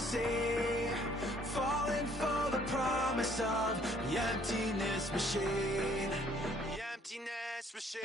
mercy, falling for the promise of the emptiness machine, the emptiness machine.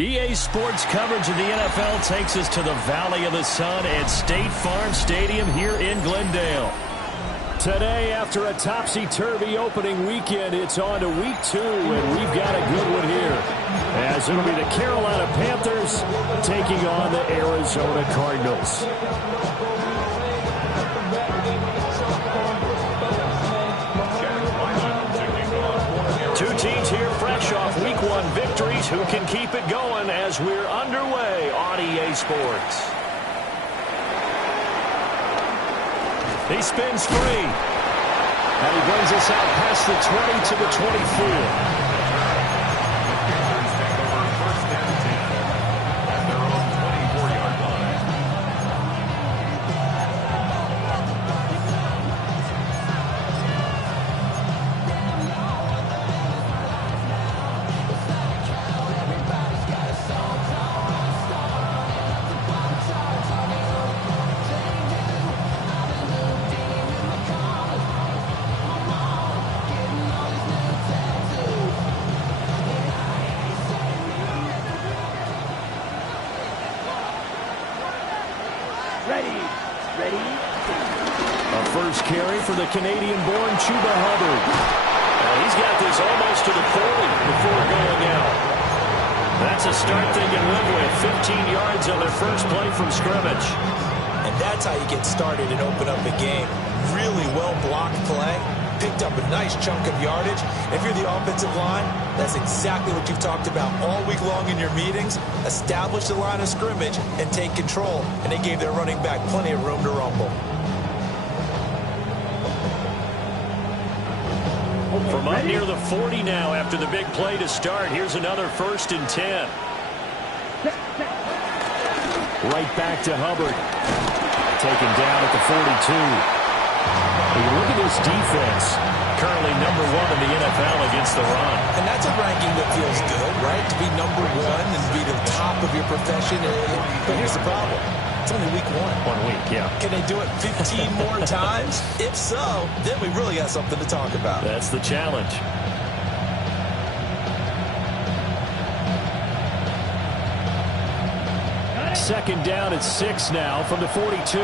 EA Sports coverage of the NFL takes us to the Valley of the Sun at State Farm Stadium here in Glendale. Today, after a topsy-turvy opening weekend, it's on to week 2, and we've got a good one here. As it'll be the Carolina Panthers taking on the Arizona Cardinals. Two teams here fresh off Week 1 victories who can keep it going as we're underway on EA Sports. He spins free. And he brings us out past the 20 to the 24. For the Canadian-born Chuba Hubbard. He's got this almost to the 40 before going out. That's a start they can live with. 15 yards on their first play from scrimmage. And that's how you get started and open up a game. Really well-blocked play. Picked up a nice chunk of yardage. If you're the offensive line, that's exactly what you've talked about all week long in your meetings. Establish the line of scrimmage and take control. And they gave their running back plenty of room to rumble. From up near the 40 now after the big play to start. Here's another 1st and 10. Right back to Hubbard. Taken down at the 42. Look at this defense. Currently number 1 in the NFL against the run. And that's a ranking that feels good, right? To be number 1 and be the top of your profession. But here's the problem. It's only week 1. 1 week, yeah. Can they do it 15 more times? If so, then we really got something to talk about. That's the challenge. Second down at 6 now from the 42.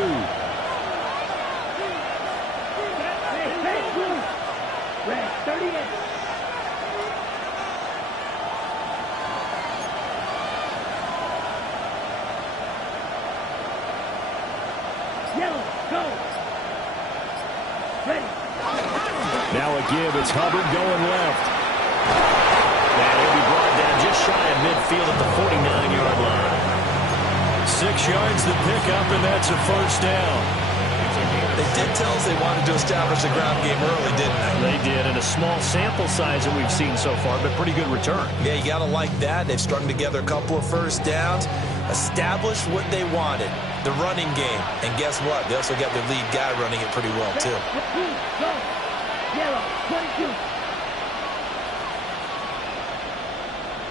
Now a give. It's Hubbard going left. And he'll be brought down just shy of midfield at the 49-yard line. 6 yards the pickup, and that's a first down. They did tell us they wanted to establish the ground game early, didn't they? They did, and a small sample size that we've seen so far, but pretty good return. Yeah, you got to like that. They've strung together a couple of first downs, established what they wanted, the running game. And guess what? They also got their lead guy running it pretty well, too. Yellow, 22.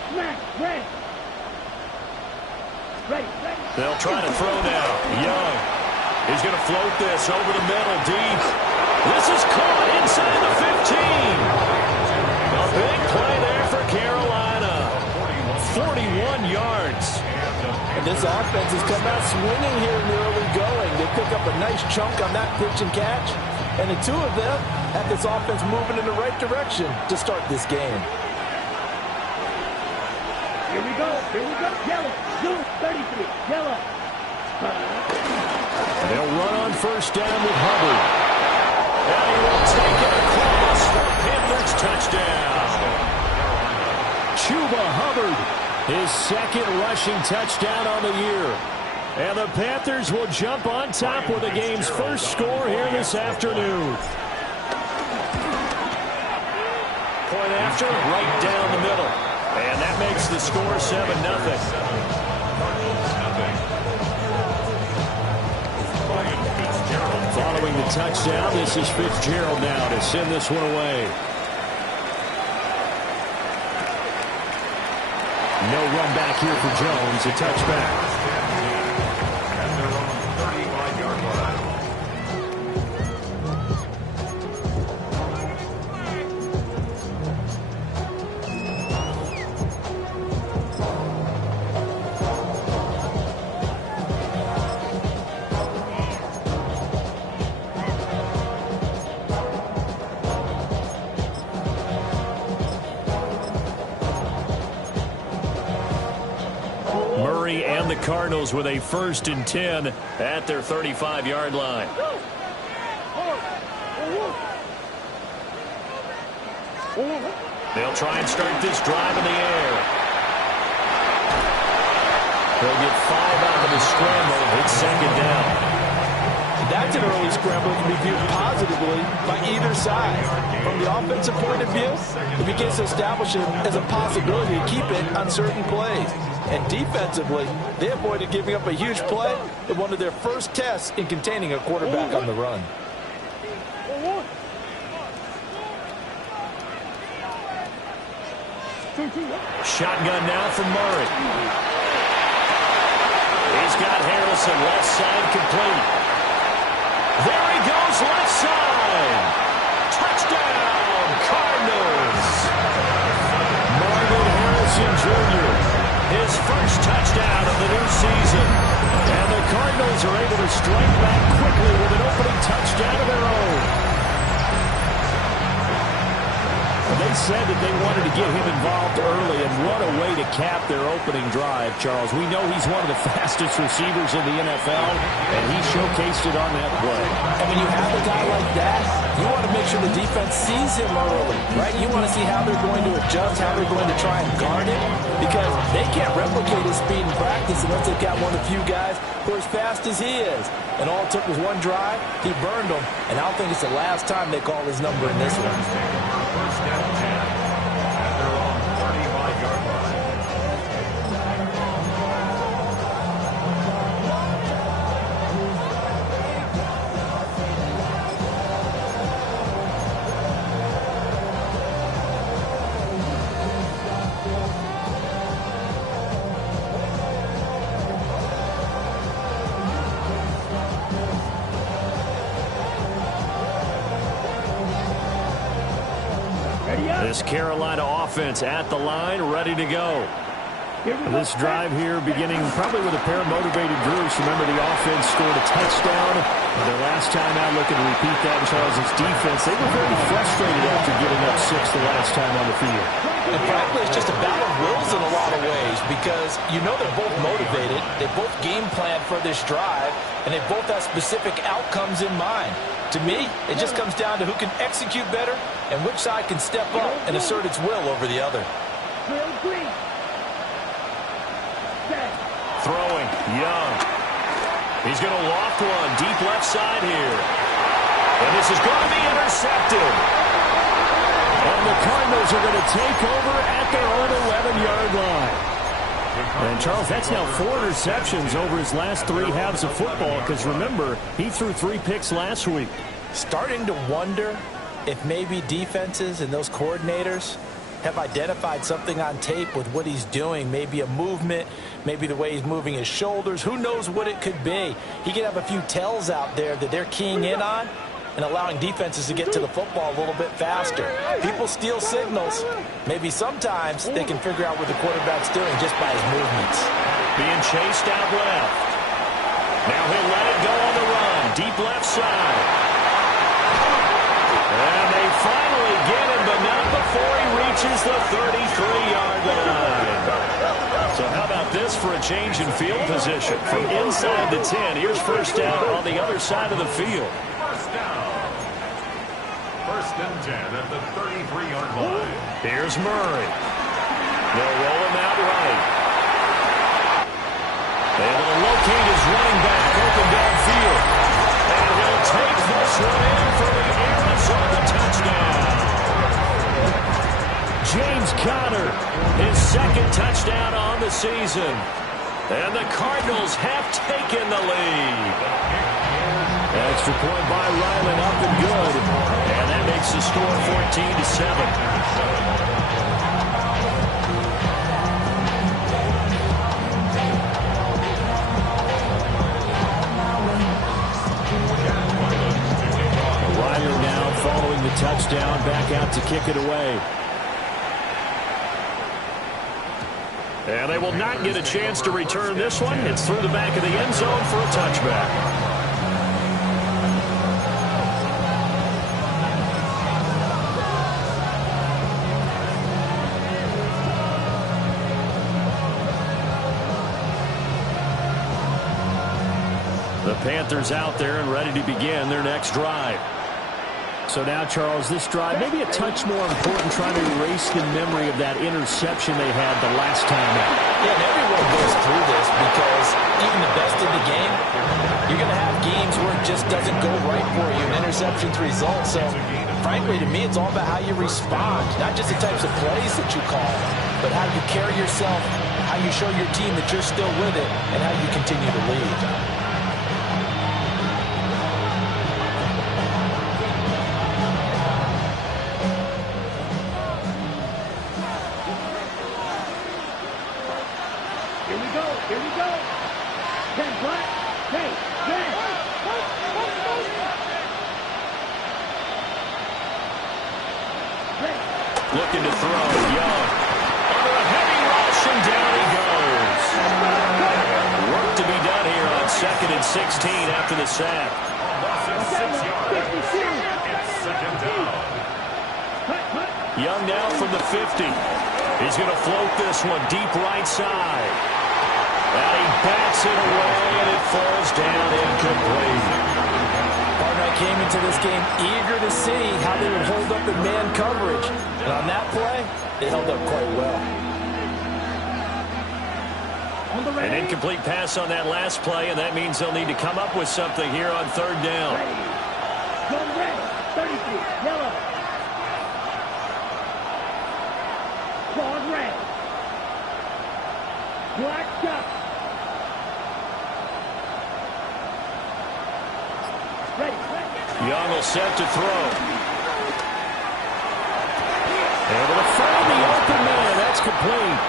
Smack, red. Ready. They'll try to throw now. Young. He's going to float this over the middle, deep. This is caught inside the 15. A big play there for Carolina. 41 yards. And this offense has come out swinging here in the early going. They pick up a nice chunk on that pitch and catch. And the two of them have this offense moving in the right direction to start this game. Here we go. Yellow, blue, 33. Yellow. They'll run on first down with Hubbard. And he will take it across for Panthers touchdown. Chuba Hubbard, his second rushing touchdown on the year. And the Panthers will jump on top with the game's first score here this afternoon. Point after, right down the middle. And that makes the score 7-0. Following the touchdown, this is Fitzgerald now to send this one away. No run back here for Jones, a touchback. And the Cardinals with a 1st and 10 at their 35-yard line. They'll try and start this drive in the air. They'll get 5 out of the scramble. It's 2nd down. That's an early scramble that can be viewed positively by either side. From the offensive point of view, it begins to establish it as a possibility to keep it on certain plays. And defensively, they avoided giving up a huge play in one of their first tests in containing a quarterback on the run. Shotgun now from Murray. He's got Harrison left side complete. There he goes left side. Touchdown, Cardinals. Marvin Harrison Jr., his first touchdown of the new season. And the Cardinals are able to strike back quickly with an opening touchdown of their own. They said that they wanted to get him involved early, and what a way to cap their opening drive, Charles. We know he's one of the fastest receivers in the NFL, and he showcased it on that play. And when you have a guy like that, you want to make sure the defense sees him early, right? You want to see how they're going to adjust, how they're going to try and guard him, because they can't replicate his speed in practice unless they've got one of the few guys who are as fast as he is. And all it took was one drive. He burned them, and I don't think it's the last time they call his number in this one. First down 10 at their own 35-yard line. This Carolina offense at the line, ready to go. This drive here beginning probably with a pair of motivated groups. Remember, the offense scored a touchdown. Their last time out, looking to repeat that in Charles's defense. They were very frustrated after giving up 6 the last time on the field. And frankly, it's just a battle of wills in a lot of ways because you know they're both motivated. They both game plan for this drive, and they both have specific outcomes in mind. To me, it just comes down to who can execute better and which side can step up and assert its will over the other. Throwing, Young. He's going to loft one deep left side here. And this is going to be intercepted. And the Cardinals are going to take over at their own 11-yard line. And, Charles, that's now 4 interceptions over his last 3 halves of football because, remember, he threw 3 picks last week. Starting to wonder if maybe defenses and those coordinators have identified something on tape with what he's doing. Maybe a movement, maybe the way he's moving his shoulders. Who knows what it could be? He could have a few tells out there that they're keying in on and allowing defenses to get to the football a little bit faster. People steal signals. Maybe sometimes they can figure out what the quarterback's doing just by his movements. Being chased out left. Now he'll let it go on the run. Deep left side. And they finally get him, but not before he reaches the 33-yard line. So how about this for a change in field position? From inside the 10, here's first down on the other side of the field. First down. First and 10 at the 33-yard line. Here's Murray. They'll roll him out right. Able to locate his running back open downfield. And he'll take this one in for the Arizona touchdown. James Conner, his second touchdown on the season. And the Cardinals have taken the lead. Extra point by Ryland, up and good. And that makes the score 14-7. Following the touchdown, back out to kick it away. And they will not get a chance to return this one. It's through the back of the end zone for a touchback. The Panthers out there and ready to begin their next drive. So now, Charles, this drive maybe a touch more important, trying to erase the memory of that interception they had the last time out. Yeah, and everyone goes through this because even the best in the game, you're going to have games where it just doesn't go right for you, and interceptions result. So, frankly, to me, it's all about how you respond, not just the types of plays that you call, but how you carry yourself, how you show your team that you're still with it, and how you continue to lead. Here we go. 10 black. Hey, red. Looking to throw. Young. Under a heavy rush, and down he goes. Work to be done here on 2nd and 16 after the sack. Loss 6 yards. It's second down. Young now from the 50. He's going to float this one deep right side. And he bats it away, and it falls down incomplete. Partner came into this game eager to see how they would hold up in man coverage. And on that play, they held up quite well. An incomplete pass on that last play, and that means they'll need to come up with something here on 3rd down. Go red. 33. Yellow. Claw red. Black duck. Young will set to throw. Able to find the open man. That's complete.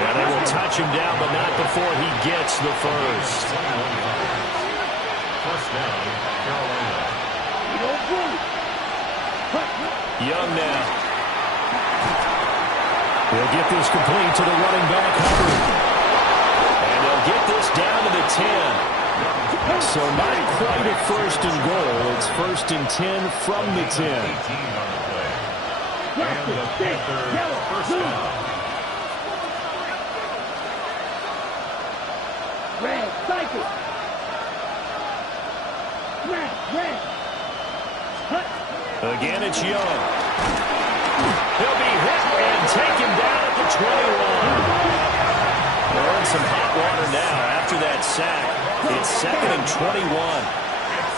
And they will touch him down, but not before he gets the first. First down, Carolina. Young now. He'll get this complete to the running back, Hubbard. So not quite a first and goal. It's first and 10 from the 10. 18 on the play. And the Panthers first down. Red, cycle. Smash, red. Hut. Again, it's Young. He'll be hit and taken down at the 21. They're in some hot water now after that sack. It's second and 21.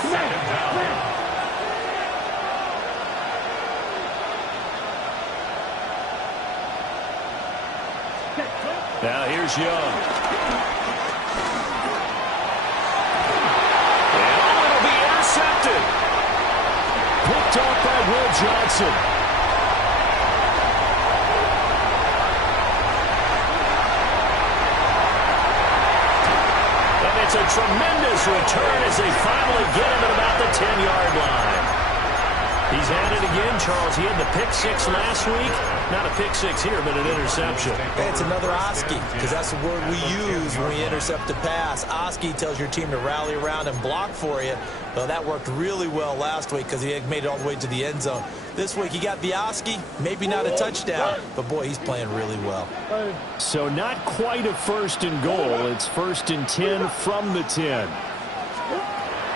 Second down. Now here's Young. And it'll be intercepted. Picked off by Will Johnson. And it's a tremendous return as they finally get him at about the 10-yard line. He's at it again, Charles. He had the pick six last week. Not a pick six here, but an interception. Hey, it's another Oski, because that's the word we use when we intercept a pass. Oski tells your team to rally around and block for you. Well, that worked really well last week because he had made it all the way to the end zone. This week he got the Oski, maybe not a touchdown, but boy, he's playing really well. So not quite a first and goal. It's first and 10 from the 10.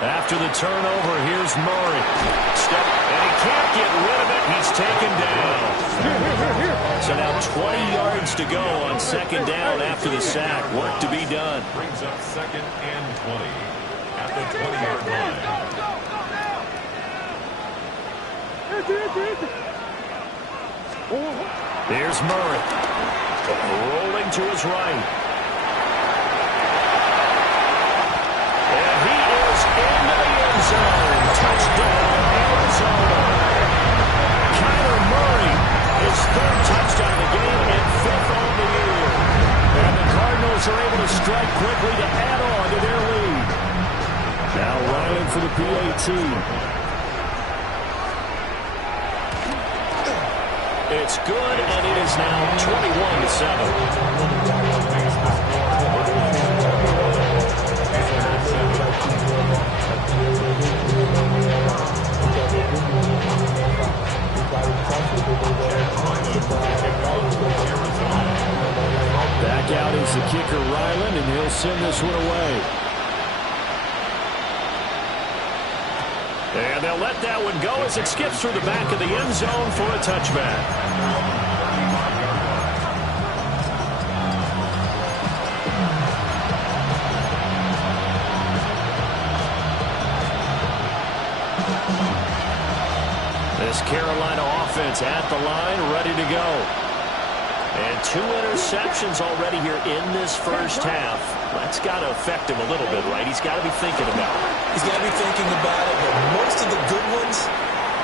After the turnover, here's Murray. And he can't get rid of it. He's taken down. So now 20 yards to go on second down after the sack. Work to be done. Brings up second and 20 at the 20-yard line. There's Murray. Rolling to his right. And he is into the end zone. Touchdown, Arizona. Kyler Murray, his third touchdown of the game and fifth on the year. And the Cardinals are able to strike quickly to add on to their lead. Now Ryland for the PAT. It's good, and it is now 21-7. Back out is the kicker, Ryland, and he'll send this one away. And they'll let that one go as it skips through the back of the end zone for a touchback. This Carolina offense at the line, ready to go. And 2 interceptions already here in this first half. That's got to affect him a little bit, right? He's got to be thinking about it. He's got to be thinking about it, but most of the good ones,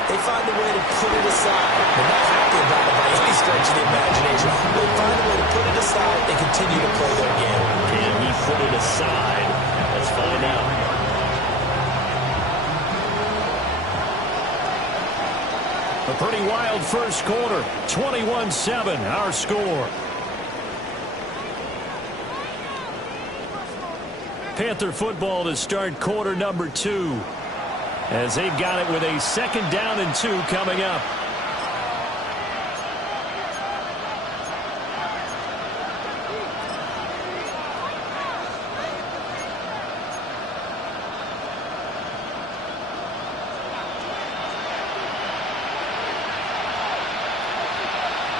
they find a way to put it aside. They're not happy about it by any stretch of the imagination. They find a way to put it aside and continue to play their game. Can he put it aside? Let's find out. A pretty wild first quarter. 21-7, our score. Panther football to start quarter number 2. As they've got it with a second down and 2 coming up.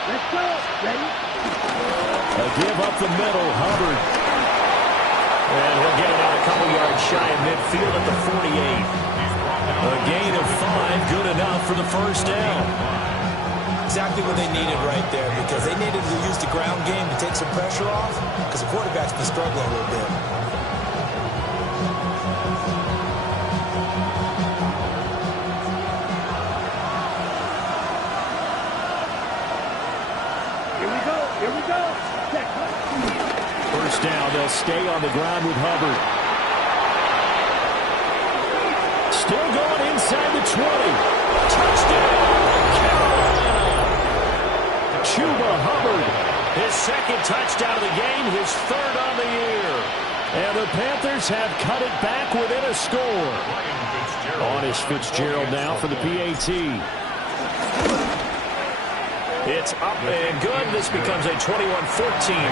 Let's go. Ready? A give up the middle, Hubbard. And he'll get it out a couple yards shy of midfield at the 48. A gain of 5, good enough for the first down. Exactly what they needed right there, because they needed to use the ground game to take some pressure off, because the quarterback's been struggling a little bit. Here we go. Check. First down, they'll stay on the ground with Hubbard. Still going inside the 20. Touchdown, Carolina. Chuba Hubbard, his second touchdown of the game, his third on the year. And the Panthers have cut it back within a score. On is Fitzgerald now for the PAT. It's up and good. This becomes a 21-14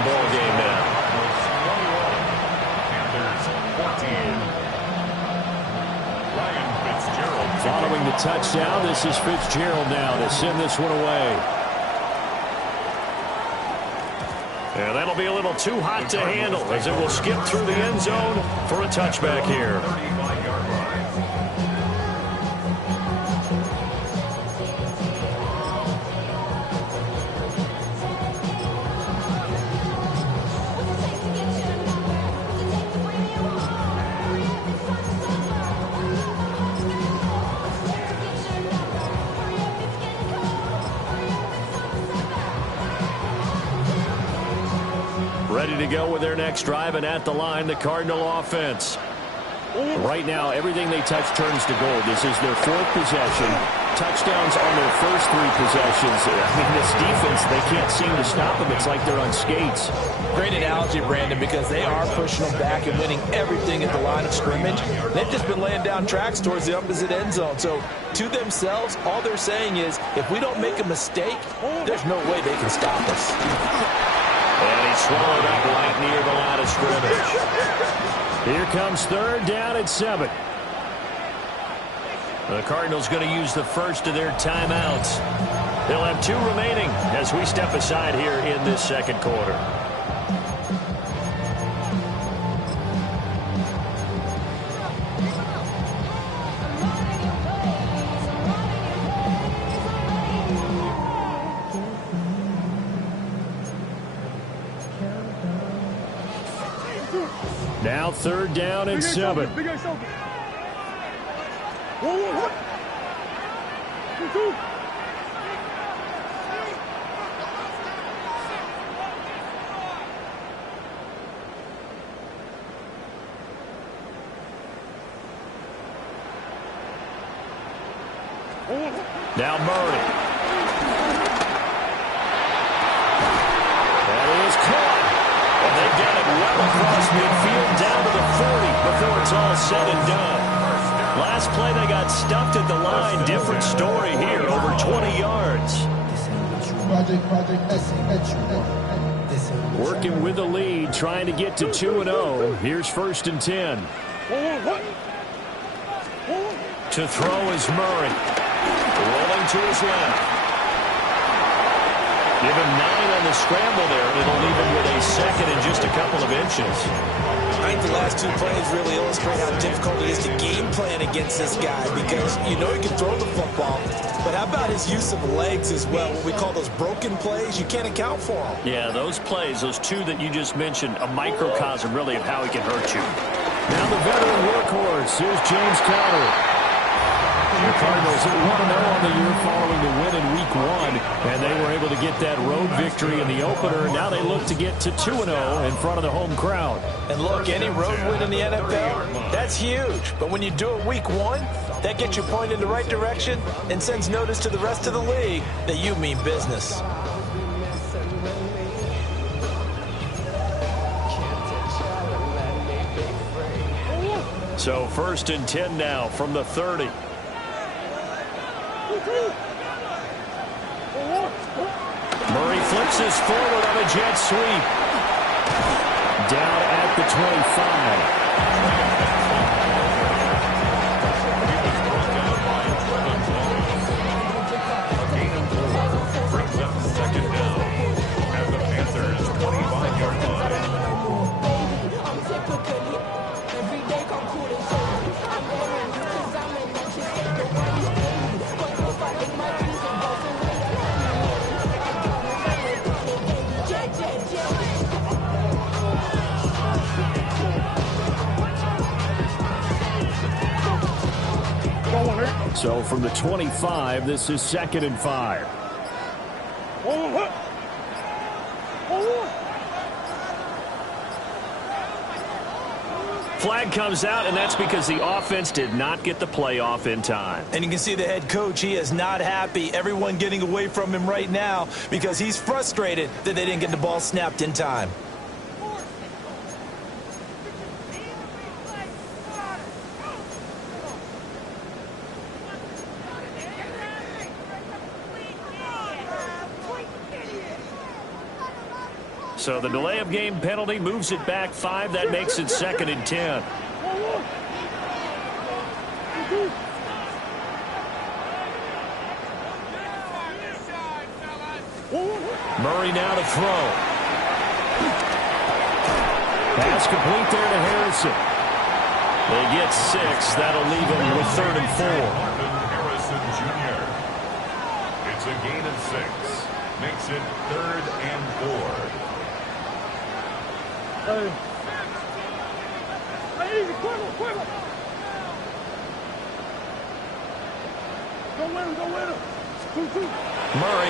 ball game now. Following the touchdown, this is Fitzgerald now to send this one away. And that'll be a little too hot to handle as it will skip through the end zone for a touchback here. Ready to go with their next drive, and at the line, the Cardinal offense. Right now, everything they touch turns to gold. This is their fourth possession. Touchdowns on their first three possessions. I mean, this defense, they can't seem to stop them. It's like they're on skates. Great analogy, Brandon, because they are pushing them back and winning everything at the line of scrimmage. They've just been laying down tracks towards the opposite end zone. So, to themselves, all they're saying is, if we don't make a mistake, there's no way they can stop us. And he's swallowed up right near the line of scrimmage. Here comes third down at 7. The Cardinals going to use the first of their timeouts. They'll have 2 remaining as we step aside here in this second quarter. Now third down and 7. Now Murray. That is caught. And they get it well across midfield down to the 40 before it's all said and done. Last play they got stuffed at the line. Different story here, over 20 yards. Working with the lead, trying to get to 2-0. Here's 1st and 10. To throw is Murray. Rolling to his left. Give him 9 on the scramble there. It'll leave him with a second and just a couple of inches. I think the last 2 plays really illustrate how difficult it is to game plan against this guy, because you know he can throw the football, but how about his use of legs as well? What we call those broken plays, you can't account for them. Yeah, those plays, those 2 that you just mentioned, a microcosm really of how he can hurt you. Now the veteran workhorse, here's James Conner. The Cardinals at 1-0 on the year following the win in Week 1, and they were able to get that road victory in the opener. Now they look to get to 2-0 in front of the home crowd. And look, any road win in the NFL, that's huge. But when you do it Week 1, that gets you pointed in the right direction and sends notice to the rest of the league that you mean business. So 1st and 10 now from the 30. Murray flips this forward on a jet sweep. Down at the 25. Brings up 2nd down at the Panthers' 25-yard line. So from the 25, this is 2nd and 5. Flag comes out, and that's because the offense did not get the play off in time. And you can see the head coach, he is not happy. Everyone getting away from him right now because he's frustrated that they didn't get the ball snapped in time. So the delay of game penalty moves it back 5. That makes it 2nd and 10. Murray now to throw. Pass complete there to Harrison. They get 6. That'll leave them with 3rd and 4. Harrison Jr. It's a gain of 6. Makes it 3rd and 4. Murray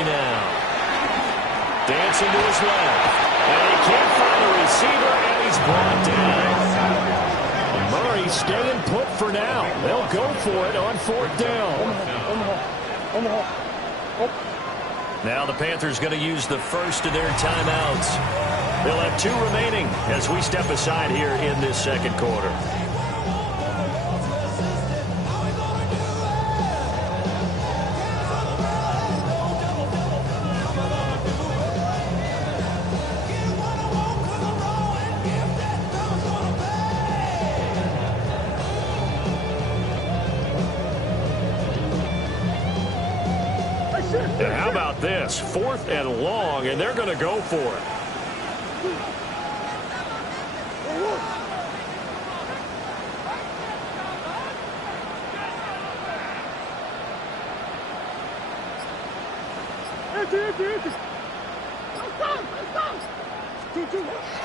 now. Dancing to his left. And he can't find the receiver, and he's brought down. Murray staying put for now. They'll go for it on 4th down. Now the Panthers going to use the first of their timeouts. They'll have 2 remaining as we step aside here in this 2nd quarter. And how about this? 4th and long, and they're going to go for it.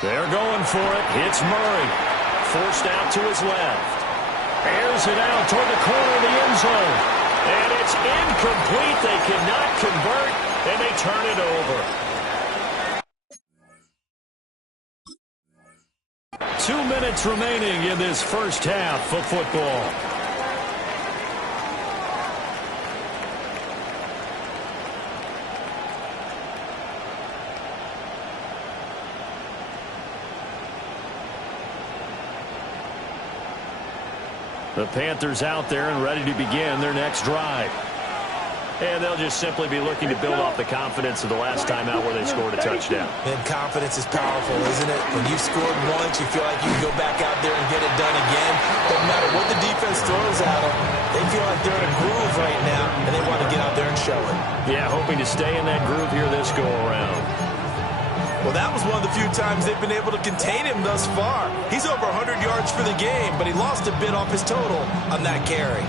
They're going for it. Hits Murray. Forced out to his left. Airs it out toward the corner of the end zone. And it's incomplete. They cannot convert, and they turn it over. 2 minutes remaining in this first half of football. The Panthers out there and ready to begin their next drive. And they'll just simply be looking to build off the confidence of the last time out where they scored a touchdown. And confidence is powerful, isn't it? When you scored once, you feel like you can go back out there and get it done again. Doesn't matter what the defense throws at them. They feel like they're in a groove right now, and they want to get out there and show it. Yeah, hoping to stay in that groove here this go-around. Well, that was one of the few times they've been able to contain him thus far. He's over 100 yards for the game, but he lost a bit off his total on that carry.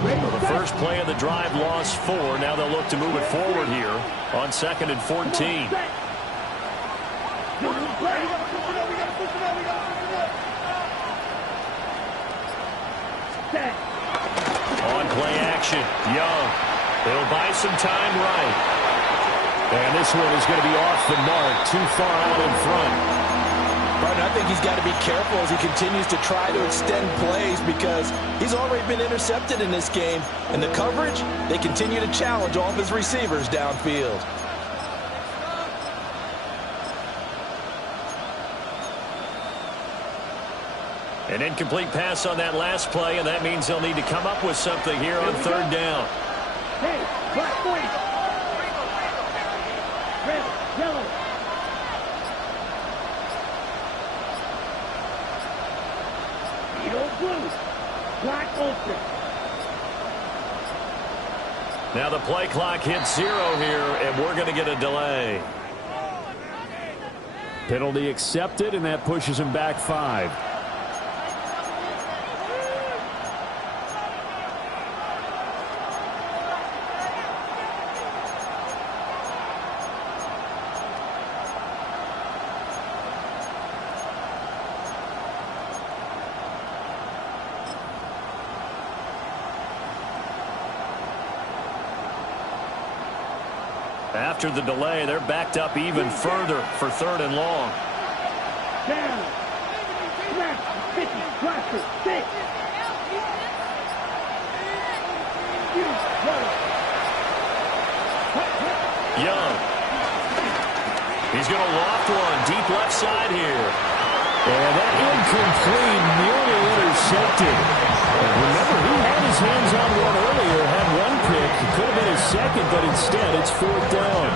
Well, the first play of the drive lost 4. Now they'll look to move it forward here on 2nd and 14. On play action, Young. They'll buy some time right. And this one is going to be off the mark, too far out in front. Partner, I think he's got to be careful as he continues to try to extend plays because he's already been intercepted in this game. And the coverage, they continue to challenge all of his receivers downfield. An incomplete pass on that last play, and that means they'll need to come up with something here on 3rd down. Hey, black boy. Red, yellow. Yellow, blue. Black open. Now the play clock hits 0 here, and we're going to get a delay. Penalty accepted, and that pushes him back 5. After the delay, they're backed up even further for 3rd and long. Down. Left. 50. Roster. 6. Young. He's going to loft one deep left side here. And that incomplete, nearly intercepted. Remember, he had his hands on one earlier, had one pick. It could have been his second, but instead it's 4th down.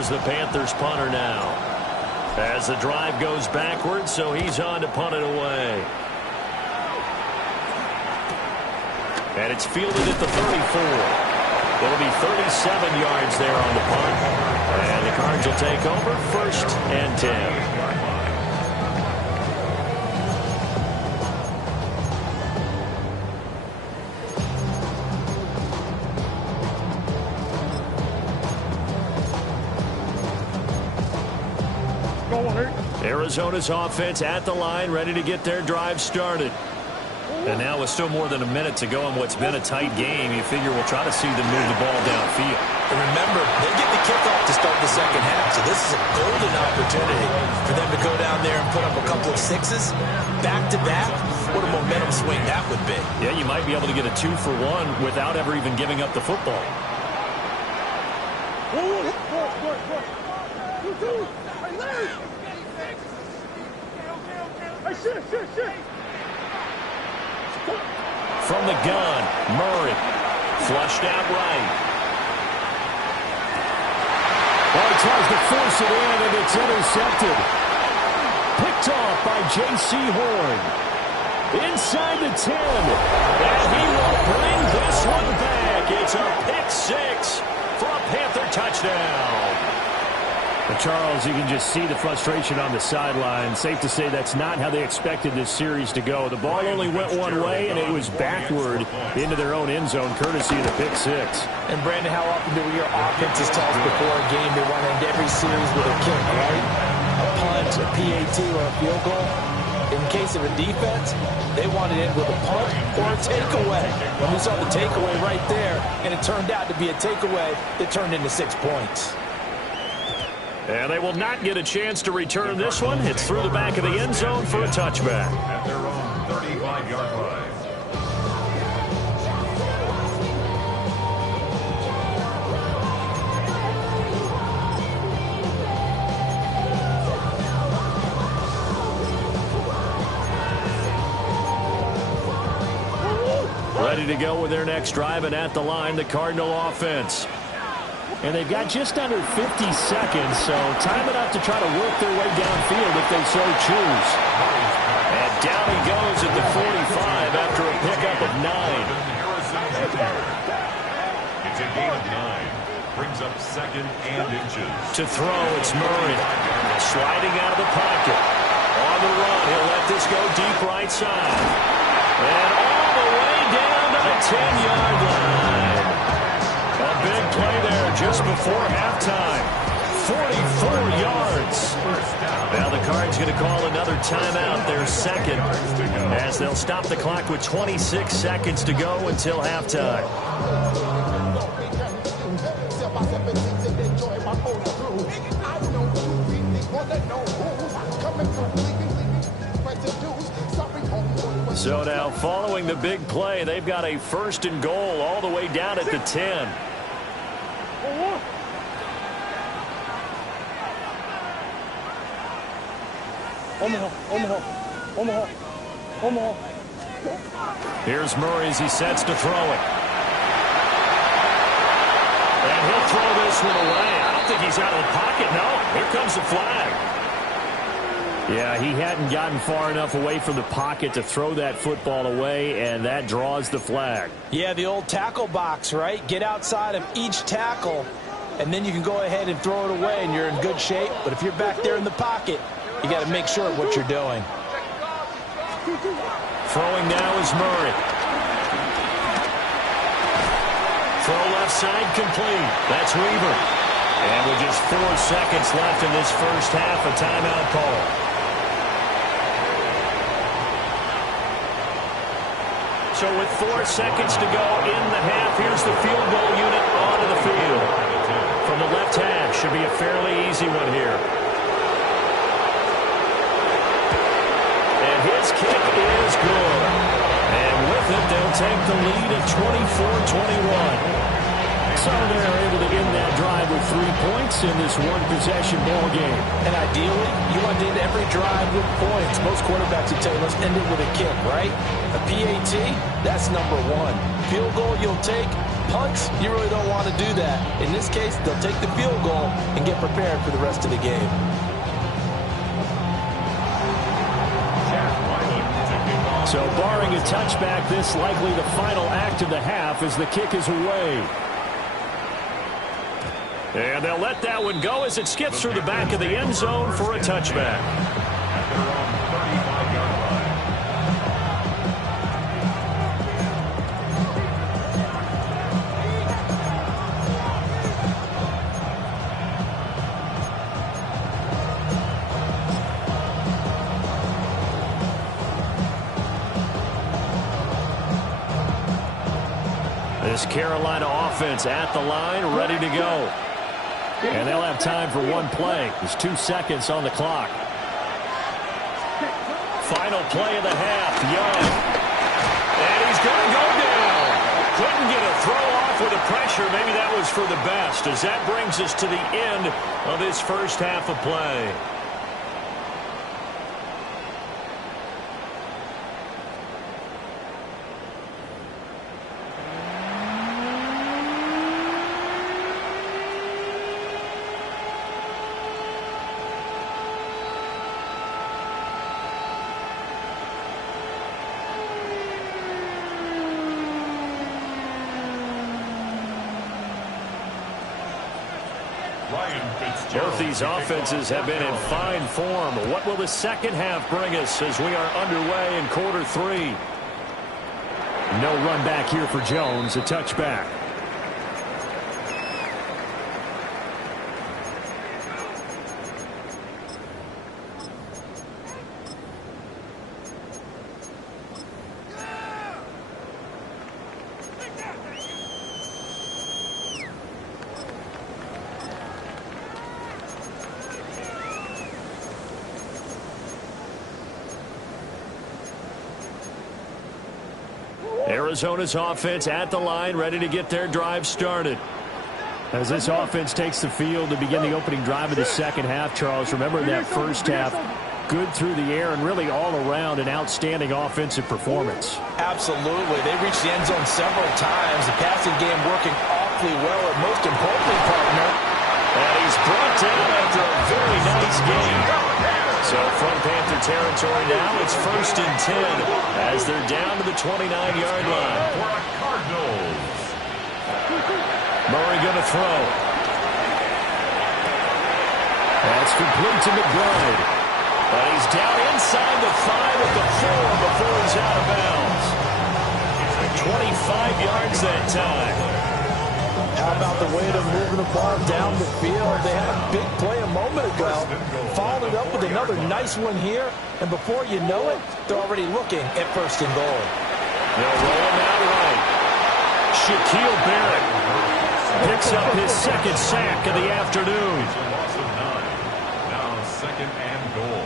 Here's the Panthers punter now. As the drive goes backwards, so he's on to punt it away. And it's fielded at the 34. It'll be 37 yards there on the punt. And the Cards will take over, 1st and 10. Arizona's offense at the line, ready to get their drive started. And now with still more than a minute to go in what's been a tight game, you figure we'll try to see them move the ball downfield. And remember, they get the kickoff to start the second half, so this is a golden opportunity for them to go down there and put up a couple of sixes back-to-back. What a momentum swing that would be. Yeah, you might be able to get a 2-for-1 without ever even giving up the football. From the gun, Murray. Flushed out right. Well, he tries to force it in, and it's intercepted. Picked off by J.C. Horn. Inside the 10. And he will bring this one back. It's a pick-6 for a Panther touchdown. But Charles, you can just see the frustration on the sideline. Safe to say that's not how they expected this series to go. The ball only went one way, and it was backward into their own end zone, courtesy of the pick-6. And, Brandon, how often do we hear offenses tell us before a game they want to end every series with a kick, right? A punt, a PAT, or a field goal. In case of a defense, they want to end with a punt or a takeaway. And we saw the takeaway right there, and it turned out to be a takeaway that turned into 6 points. And they will not get a chance to return this one. It's through the back of the end zone for a touchback. At their own 35-yard line. Ready to go with their next drive, and at the line, the Cardinal offense. And they've got just under 50 seconds, so time enough to try to work their way downfield if they so choose. And down he goes at the 45 after a pickup of 9. It's a gain of 9. Brings up 2nd and inches. To throw, it's Murray. Sliding out of the pocket. On the run, he'll let this go deep right side. And all the way down to the 10-yard line. A big play there just before halftime. 44 yards. Now the Cards going to call another timeout, their 2nd, as they'll stop the clock with 26 seconds to go until halftime. So now, following the big play, they've got a 1st and goal all the way down at the 10. Here's Murray as he sets to throw it. And he'll throw this one away. I don't think he's out of the pocket, no. Here comes the flag. Yeah, he hadn't gotten far enough away from the pocket to throw that football away, and that draws the flag. Yeah, the old tackle box, right? Get outside of each tackle, and then you can go ahead and throw it away, and you're in good shape. But if you're back there in the pocket, you got to make sure of what you're doing. Throwing now is Murray. Throw left side complete. That's Weaver. And with just 4 seconds left in this first half, a timeout call. So with 4 seconds to go in the half, here's the field goal unit onto the field. From the left hash, should be a fairly easy one here. And his kick is good. And with it, they'll take the lead at 24-21. So they're able to end that drive with 3 points in this one-possession ball game. And ideally, you want to end every drive with points. Most quarterbacks would tell you, let's end it with a kick, right? A PAT, that's number 1. Field goal you'll take, punts, you really don't want to do that. In this case, they'll take the field goal and get prepared for the rest of the game. So barring a touchback, this likely the final act of the half as the kick is away. And they'll let that one go as it skips through the back of the end zone for a touchback. At their own 35-yard line. This Carolina offense at the line, ready to go. And they'll have time for one play. There's 2 seconds on the clock. Final play of the half, Young. And he's going to go down. Couldn't get a throw off with the pressure. Maybe that was for the best, as that brings us to the end of this first half of play. Both these offenses have been in fine form. What will the second half bring us as we are underway in quarter 3? No run back here for Jones, a touchback. Arizona's offense at the line, ready to get their drive started. As this offense takes the field to begin the opening drive of the second half, Charles, remember that first half, good through the air and really all around an outstanding offensive performance. Absolutely. They reached the end zone several times. The passing game working awfully well, and most importantly, partner. And he's brought down after a very nice game. So from Panther territory now, it's 1st and 10 as they're down to the 29-yard line. Murray going to throw. That's complete to McBride. But he's down inside the 5 at the 4 before he's out of bounds. 25 yards that time. How about the way they're moving the ball down the field? They had a big play a moment ago. Followed it up with another nice one here. And before you know it, they're already looking at 1st and goal. They'll roll him out right. Shaquille Barrett picks up his second sack of the afternoon. Now 2nd and goal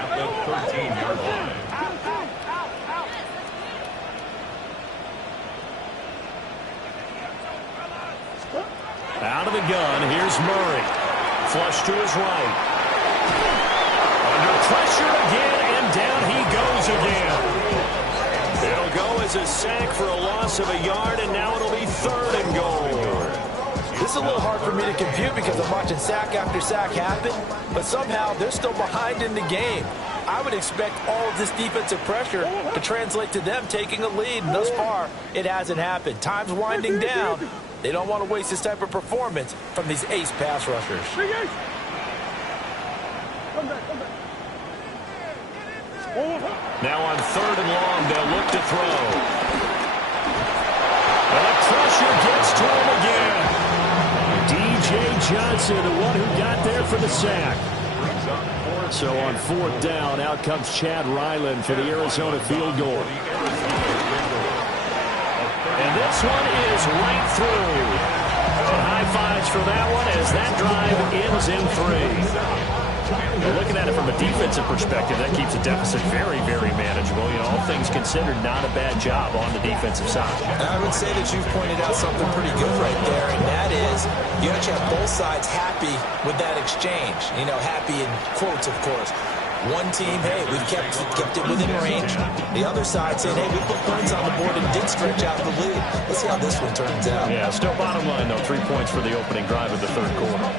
at the 13-yard line. Out of the gun, here's Murray. Flush to his right. Under pressure again, and down he goes again. It'll go as a sack for a loss of a yard, and now it'll be 3rd and goal. This is a little hard for me to compute because I'm watching sack after sack happen, but somehow they're still behind in the game. I would expect all of this defensive pressure to translate to them taking a lead, and thus far, it hasn't happened. Time's winding down. They don't want to waste this type of performance from these ace pass rushers. Now on 3rd and long, they'll look to throw. And the pressure gets to him again. DJ Johnson, the one who got there for the sack. So on 4th down, out comes Chad Ryland for the Arizona field goal. And this one is right through. And high fives for that one as that drive ends in 3. Well, looking at it from a defensive perspective, that keeps the deficit very, very manageable. You know, all things considered, not a bad job on the defensive side. And I would say that you've pointed out something pretty good right there, and that is you actually have both sides happy with that exchange. You know, happy in quotes, of course. One team, hey, we've kept it within range. The other side saying, hey, we put points on the board and did stretch out the lead. Let's see how this one turns out. Yeah, still bottom line, though. 3 points for the opening drive of the third quarter.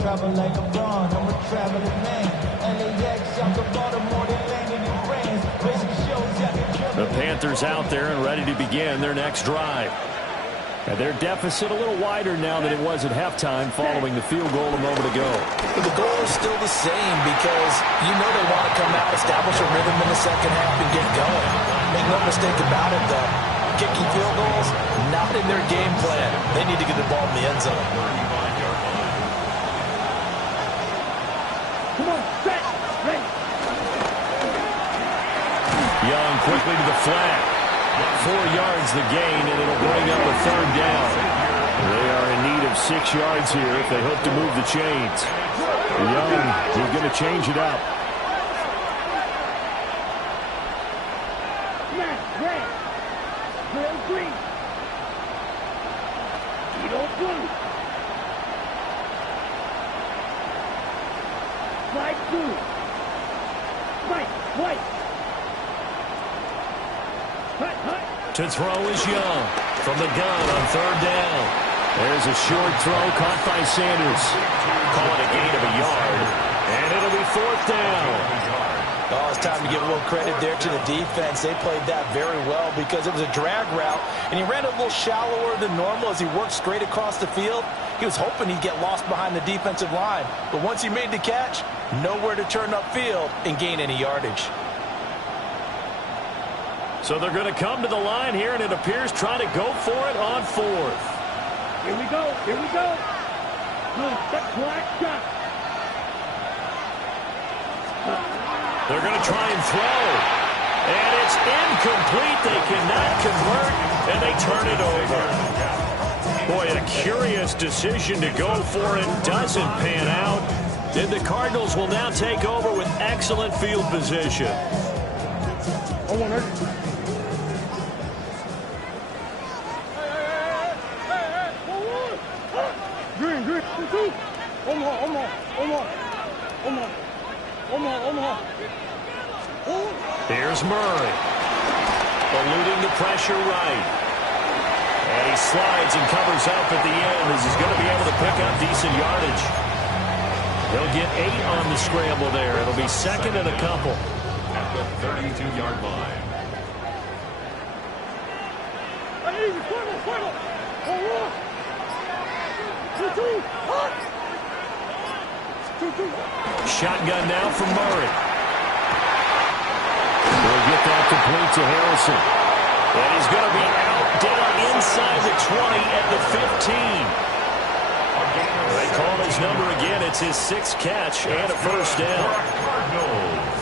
Travel like a bond, I'm a traveling man. LAX, I'm the Baltimore, they landed in France. Basic shows, the Panthers out there and ready to begin their next drive. And their deficit a little wider now than it was at halftime following the field goal a moment ago. But the goal is still the same because you know they want to come out, establish a rhythm in the second half, and get going. Make no mistake about it, though. Kicking field goals, not in their game plan. They need to get the ball in the end zone. Young quickly to the flat. 4 yards the gain, and it'll bring up a third down. They are in need of 6 yards here if they hope to move the chains. Young is going to change it up. To throw is Young from the gun on third down. There's a short throw caught by Sanders. Call it a gain of a yard, and it'll be fourth down. Oh, it's time to give a little credit there to the defense. They played that very well because it was a drag route, and he ran a little shallower than normal as he worked straight across the field. He was hoping he'd get lost behind the defensive line, but once he made the catch, nowhere to turn upfield and gain any yardage. So they're going to come to the line here, and it appears trying to go for it on fourth. Here we go. Here we go. Good. That's black shot. They're going to try and throw. And it's incomplete. They cannot convert, and they turn it over. Boy, a curious decision to go for it. Doesn't pan out. And the Cardinals will now take over with excellent field position. Here's Murray. Eluding the pressure right. And he slides and covers up at the end as he's going to be able to pick up decent yardage. He'll get 8 on the scramble there. It'll be second and a couple. At the 32-yard line. Shotgun now from Murray. We'll get that complete to Harrison. And he's going to be out down inside the 20 at the 15. They call his number again. It's his 6th catch and a first down. Cardinals.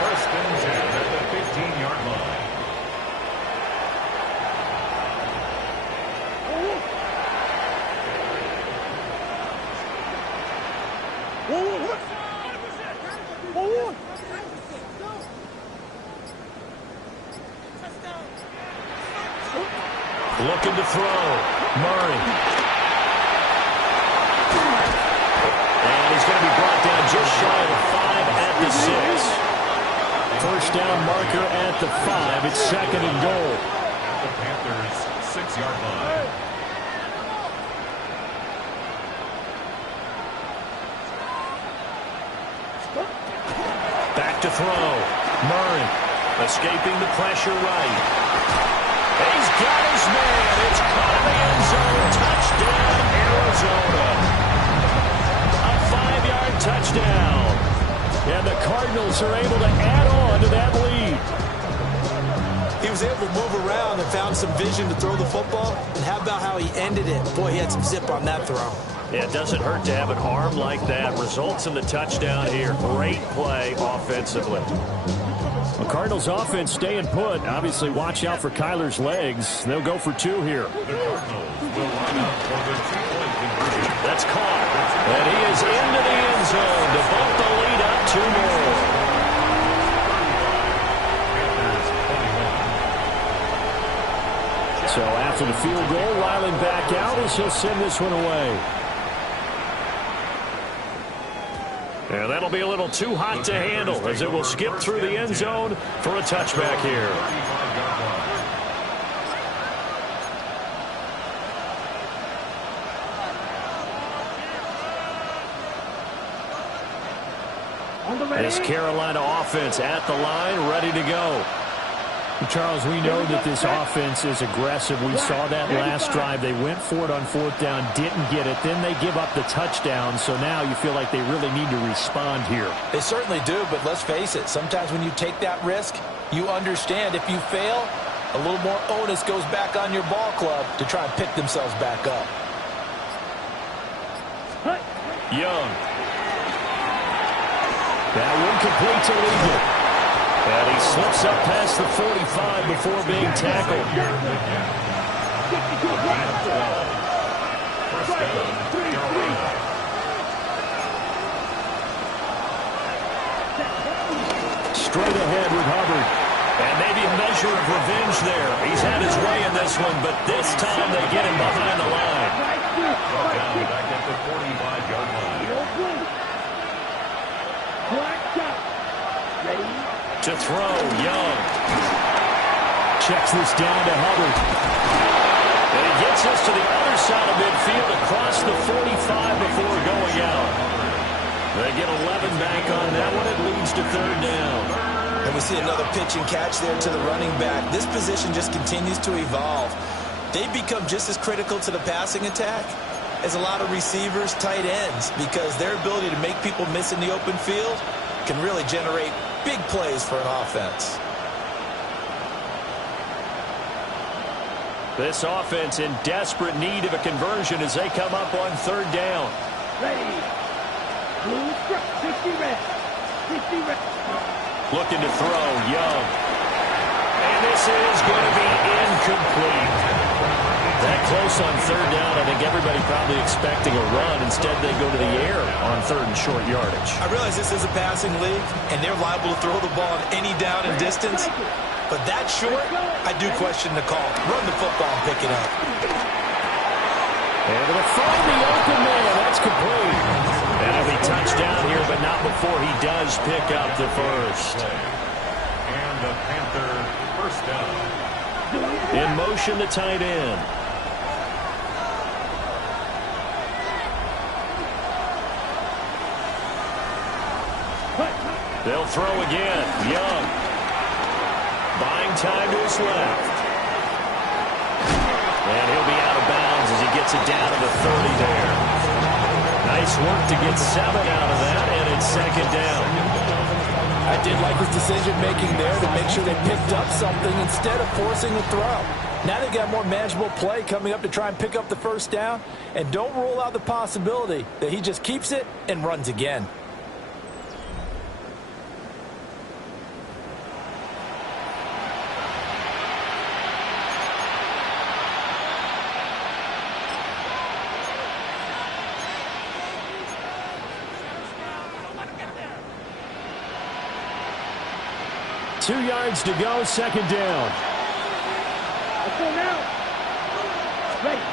First and 10 at the 15-yard line. Looking to throw. Murray. And he's going to be brought down just shy of the 5 at the 6. First down marker at the 5. It's second and goal. The Panthers' 6-yard line. Back to throw. Murray escaping the pressure right. He's got his man. It's caught in the end zone. Touchdown, Arizona. A 5-yard touchdown. And the Cardinals are able to add on to that lead. He was able to move around and found some vision to throw the football. And how about how he ended it? Boy, he had some zip on that throw. Yeah, it doesn't hurt to have an arm like that. Results in the touchdown here. Great play offensively. The Cardinals offense staying put. Obviously, watch out for Kyler's legs. They'll go for 2 here. The Cardinals will line up for the 2-point conversion. That's caught. And he is into the end zone to bump the lead up 2 more. Panthers 21. So after the field goal, riling back out as he'll send this one away. And that'll be a little too hot to handle as it will skip through the end zone for a touchback here. This Carolina offense at the line, ready to go. Charles, we know that this offense is aggressive. We saw that last drive. They went for it on fourth down, didn't get it. Then they give up the touchdown. So now you feel like they really need to respond here. They certainly do, but let's face it. Sometimes when you take that risk, you understand if you fail, a little more onus goes back on your ball club to try and pick themselves back up. Young. That one complete to Legal. And he slips up past the 45 before being tackled. Straight ahead with Hubbard. And maybe a measure of revenge there. He's had his way in this one, but this time they get him behind the line. Back at the 45-yard line. To throw, Young. Checks this down to Hubbard. And he gets us to the other side of midfield across the 45 before going out. They get 11 back on that one. It leads to third down. And we see another pitch and catch there to the running back. This position just continues to evolve. They become just as critical to the passing attack as a lot of receivers, tight ends, because their ability to make people miss in the open field can really generate big plays for an offense. This offense in desperate need of a conversion as they come up on third down. Ready. Blue strip. 60 red. 60 red. Looking to throw, Young. And this is going to be incomplete. That close on third down, I think everybody probably expecting a run. Instead, they go to the air on third and short yardage. I realize this is a passing league, and they're liable to throw the ball on any down and distance. But that short, I do question the call. Run the football and pick it up. Able to find the open man. That's complete. And he'll be touchdown here, but not before he does pick up the first. And the Panther first down. In motion, the tight end. They'll throw again. Young. Buying time to his left. And he'll be out of bounds as he gets it down to the 30 there. Nice work to get 7 out of that, and it's second down. I did like his decision-making there to make sure they picked up something instead of forcing the throw. Now they got more manageable play coming up to try and pick up the first down, and don't rule out the possibility that he just keeps it and runs again. Two yards to go, second down. Let's go now. Ready.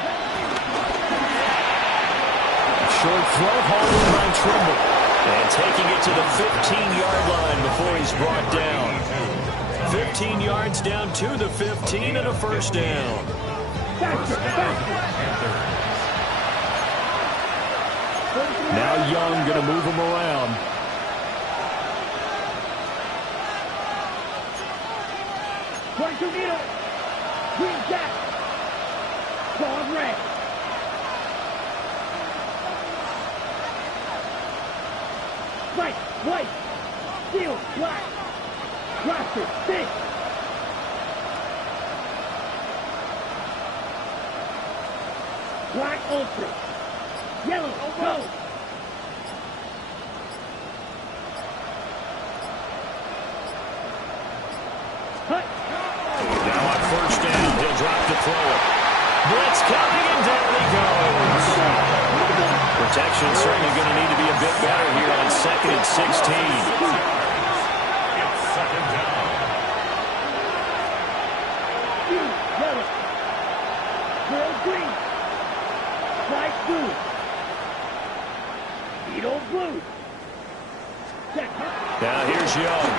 Short throw, hauled in by Trimble. And taking it to the 15-yard line before he's brought down. 15 yards down to the 15 and a first down. Now Young going to move him around. Tornado. Green jack. Claws red. White, white, steel, black. Roster, big. Black ultra. Yellow, go. Hut. Now on first down, he'll drop to throw it. Blitz coming, and down he goes. Protection certainly going to need to be a bit better here on second and 16. It's second down. is Young.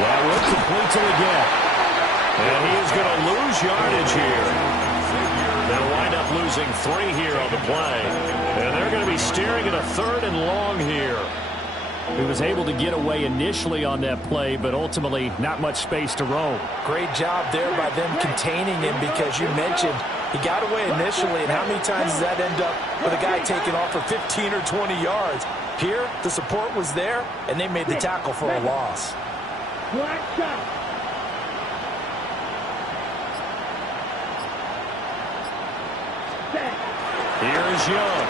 That will complete to again. And he is going to lose yardage here. They'll wind up losing 3 here on the play. And they're going to be staring at a 3rd and long here. He was able to get away initially on that play, but ultimately not much space to roam. Great job there by them containing him, because you mentioned he got away initially, and how many times does that end up with a guy taking off for 15 or 20 yards? Here, the support was there, and they made the tackle for a loss. Black shot. Here is Young.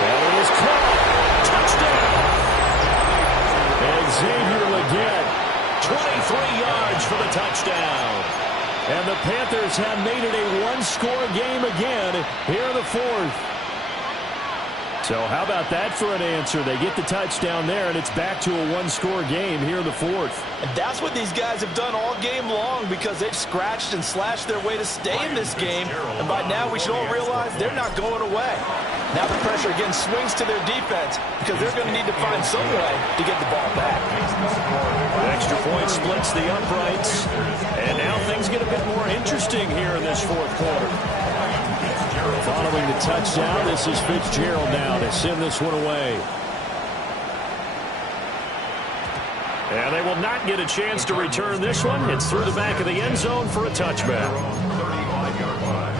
And it is caught. Touchdown. And Xavier Legette, 23 yards for the touchdown. And the Panthers have made it a one-score game again here in the 4th. So how about that for an answer? They get the touchdown there, and it's back to a one-score game here in the 4th. And that's what these guys have done all game long, because they've scratched and slashed their way to stay in this game. And by now we should all realize they're not going away. Now the pressure again swings to their defense, because they're going to need to find some way to get the ball back. Extra point splits the uprights. And now things get a bit more interesting here in this 4th quarter. Following the touchdown, this is Fitzgerald now to send this one away. And they will not get a chance to return this one. It's through the back of the end zone for a touchback. 35-yard line.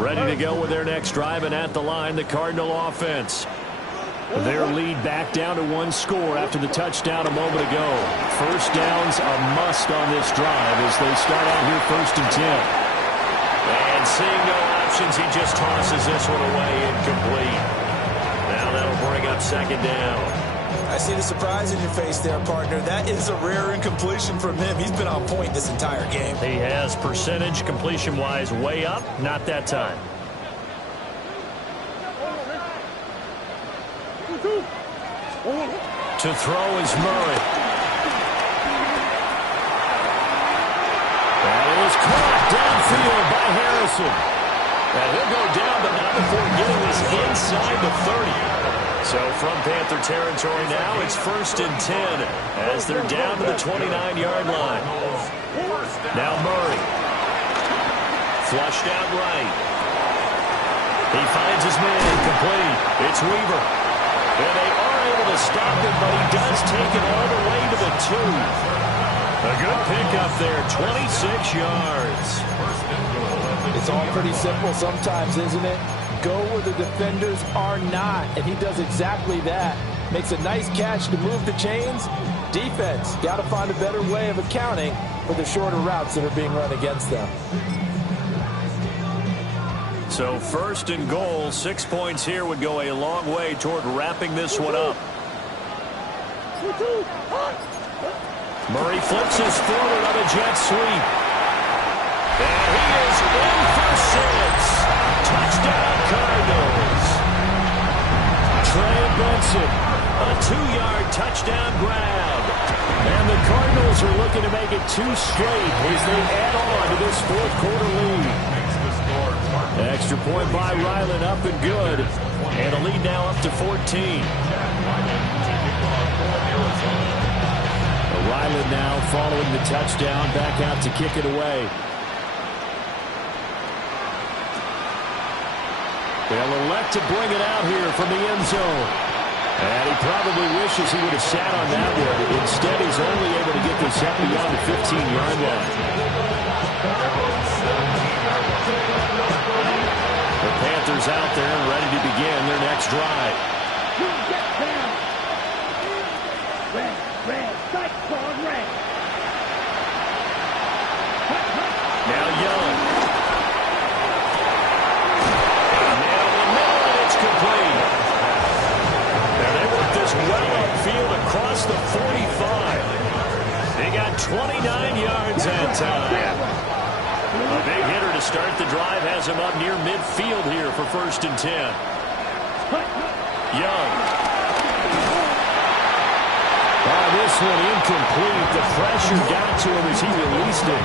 Ready to go with their next drive, and at the line, the Cardinal offense. Their lead back down to 1 score after the touchdown a moment ago. First down's a must on this drive as they start out here 1st and 10. And seeing no options, he just tosses this one away incomplete. Now that'll bring up 2nd down. I see the surprise in your face there, partner. That is a rare incompletion from him. He's been on point this entire game. He has percentage completion-wise way up, not that time. To throw is Murray. That is caught downfield by Harrison. And he'll go down, but not before getting this inside the 30. So from Panther territory now, it's 1st and 10 as they're down to the 29-yard line. Now Murray. Flushed out right. He finds his man complete. It's Weaver. And they are able to stop him, but he does take it all the way to the 2. A good pickup there, 26 yards. It's all pretty simple sometimes, isn't it? Go where the defenders are not, and he does exactly that. Makes a nice catch to move the chains. Defense got to find a better way of accounting for the shorter routes that are being run against them. So 1st and goal, 6 points here would go a long way toward wrapping this one up. Murray flips his forward on a jet sweep. And he is in for 6. Touchdown Cardinals. Trey Benson, a 2-yard touchdown grab. And the Cardinals are looking to make it 2 straight as they add on to this 4th quarter lead. Extra point by Ryland, up and good. And a lead now up to 14. Ryland now following the touchdown, back out to kick it away. They'll elect to bring it out here from the end zone. And he probably wishes he would have sat on that one. Instead, he's only able to get this up beyond the 15-yard line. The Panthers out there ready to begin their next drive. Now Young. Well upfield across the 45. They got 29 yards that time. A big hitter to start the drive has him up near midfield here for 1st and 10. Young. This one incomplete. The pressure got to him as he released it.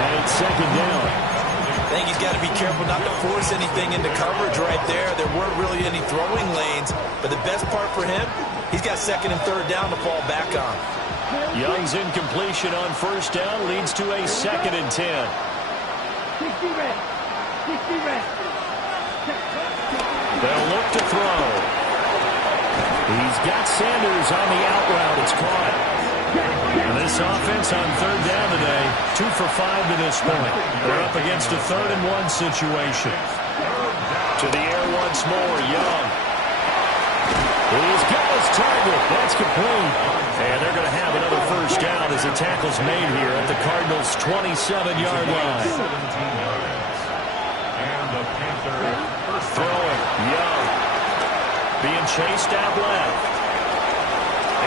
And it's second down. I think he's got to be careful not to force anything into coverage right there. There weren't really any throwing lanes. But the best part for him, he's got second and third down to fall back on. Young's incompletion on first down leads to a second and 10. 60 red. 60 red. They'll look to throw. He's got Sanders on the out route. It's caught. And this offense on third down today, 2 for 5 to this point. They're up against a 3rd and 1 situation. To the air once more, Young. He's got his target. That's complete. And they're going to have another first down as the tackle's made here at the Cardinals' 27-yard line. 17 yards. And the Panther throwing. Young. Being chased out left.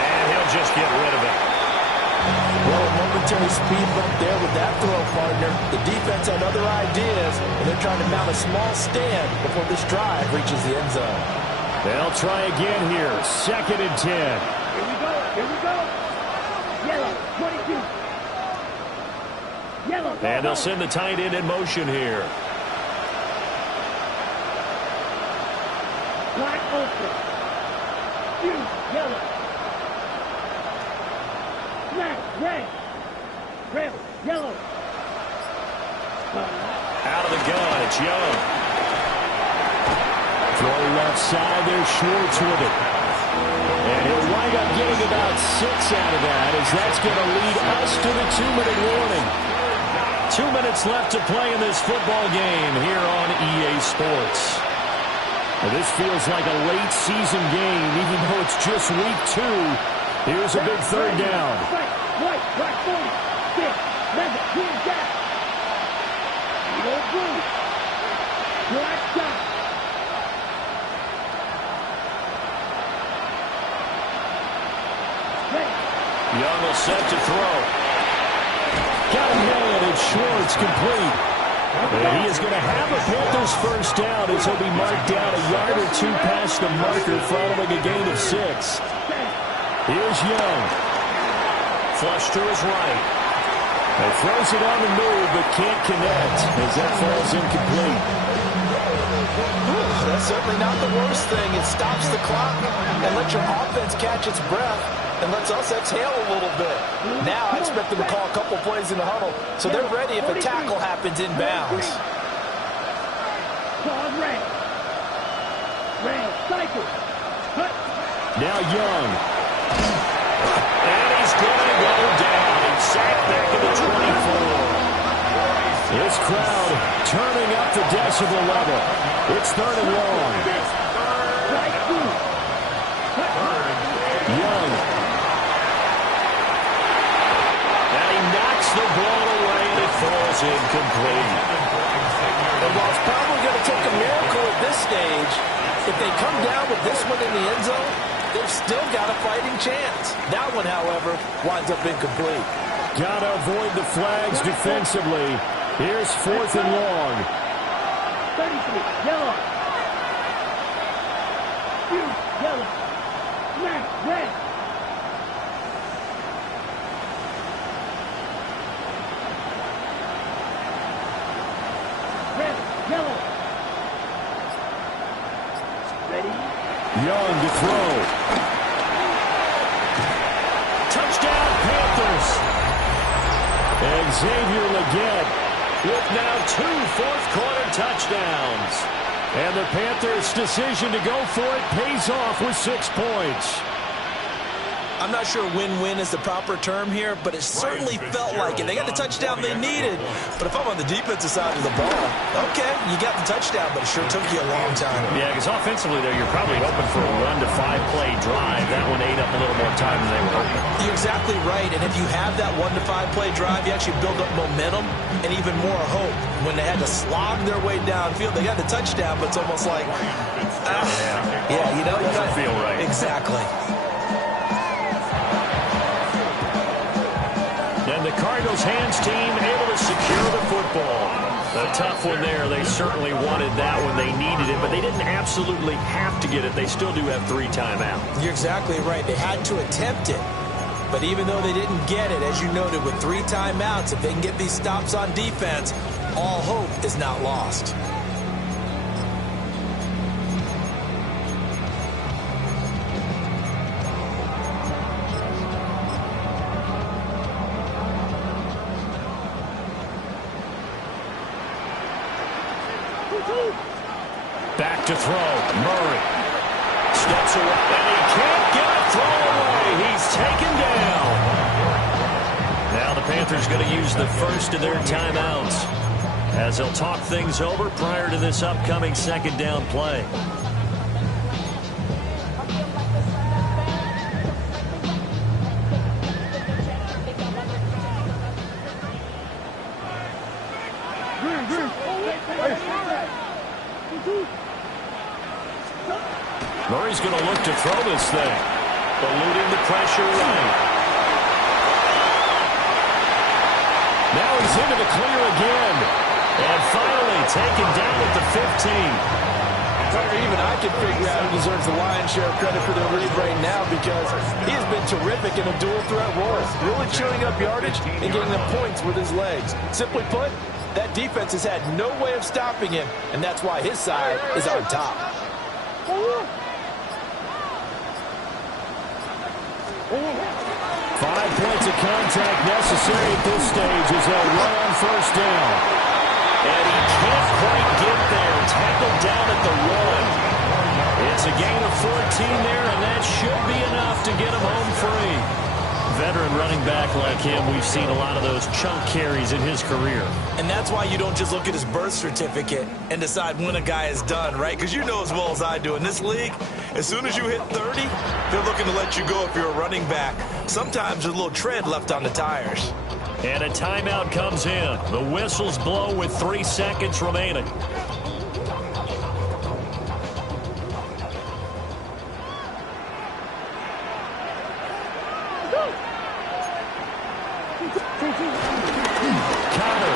And he'll just get rid of it. Well, a momentary speed bump there with that throw, partner. The defense had other ideas, and they're trying to mount a small stand before this drive reaches the end zone. They'll try again here. Second and 10. Here we go. Here we go. Yellow, 22. Yellow. And they'll send the tight end in motion here. Black open. Use yellow. Black, red. Red, yellow. Out of the gun, it's Young. Throw left side, there's Schwartz with it. And he'll wind up getting about 6 out of that, as that's going to lead us to the 2-minute warning. 2 minutes left to play in this football game here on EA Sports. Well, this feels like a late season game, even though it's just week 2. Here's a big third down. White, black 40, 6, 11, green gap. Yellow blue. Black dot. Young will set to throw. Got him nailed, and Schwartz complete. And he is going to have a Panthers first down as he'll be marked down a yard or 2 past the marker following a gain of 6. Here's Young. Flush to his right. He throws it on the move but can't connect as that falls incomplete. That's certainly not the worst thing. It stops the clock and lets your offense catch its breath and lets us exhale a little bit. Now I expect them to call a couple plays in the huddle so they're ready if a tackle happens inbounds. Red. Red, cycle. Now Young. And he's going to go down. He's sacked back to the 24. This crowd turning up the decibel level. It's 3rd and long. Young. And he knocks the ball away and it falls incomplete. And while it's probably going to take a miracle at this stage, if they come down with this one in the end zone, they've still got a fighting chance. That one, however, winds up incomplete. Got to avoid the flags defensively. Here's 4th and long. 33, yellow. Yellow. Black, red. Red, yellow. Ready? Young to throw. Touchdown, Panthers. And Xavier Legette with now 2 fourth-quarter touchdowns. And the Panthers' decision to go for it pays off with 6 points. I'm not sure win-win is the proper term here, but it certainly felt like it. They got the touchdown they needed. But if I'm on the defensive side of the ball, okay, you got the touchdown, but it sure took you a long time. Yeah, because offensively, though, you're probably hoping for a 1 to 5 play drive. That one ate up a little more time than they were hoping. You're exactly right, and if you have that 1 to 5 play drive, you actually build up momentum and even more hope. When they had to slog their way downfield, they got the touchdown, but it's almost like, yeah, you know, it doesn't feel right. Exactly. And the Cardinals hands team able to secure the football. A tough one there. They certainly wanted that when they needed it, but they didn't absolutely have to get it. They still do have 3 timeouts. You're exactly right. They had to attempt it. But even though they didn't get it, as you noted, with 3 timeouts, if they can get these stops on defense, all hope is not lost. Back to throw. Murray steps away, and he can't get a throw away. He's taken down. Now the Panthers going to use the first of their timeouts as they'll talk things over prior to this upcoming second down play. Murray's going to look to throw this thing, eluding the pressure right. Now he's into the clear again, and finally taken down at the 15. Even I can figure out who deserves the lion's share of credit for their lead right now, because he has been terrific in a dual threat role, really chewing up yardage and getting them points with his legs. Simply put, that defense has had no way of stopping him, and that's why his side is on top. 5 points of contact necessary at this stage as they'll run on first down. And he can't quite get there. Tackled down at the 1. It's a gain of 14 there, and that should be enough to get him home free. Veteran running back like him, we've seen a lot of those chunk carries in his career. And that's why you don't just look at his birth certificate and decide when a guy is done, right? Because you know as well as I do, in this league, as soon as you hit 30, they're looking to let you go if you're a running back. Sometimes there's a little tread left on the tires. And a timeout comes in. The whistles blow with 3 seconds remaining. Counter.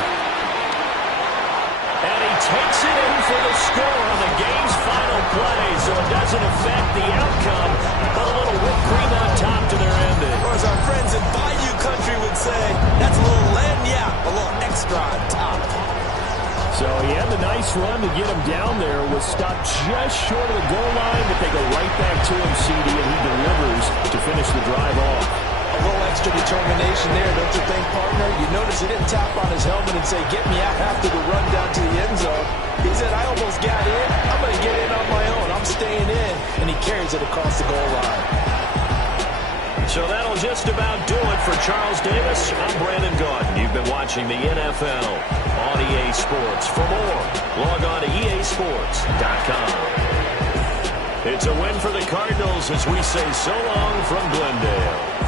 And he takes it in for the score on the game's final play, so it doesn't affect the outcome, but a little whipped cream on top to their ending. Or as our friends in Bayou Country would say, that's a little lagniappe, a little extra on top. So he had the nice run to get him down there, was stopped just short of the goal line, but they go right back to him, CD, and he delivers to finish the drive off. A little extra determination there, don't you think, partner? You notice he didn't tap on his helmet and say, get me out after the run down to the end zone. He said, I almost got in. I'm going to get in on my own. I'm staying in. And he carries it across the goal line. So that'll just about do it for Charles Davis. I'm Brandon Gaudin. You've been watching the NFL on EA Sports. For more, log on to easports.com. It's a win for the Cardinals as we say so long from Glendale.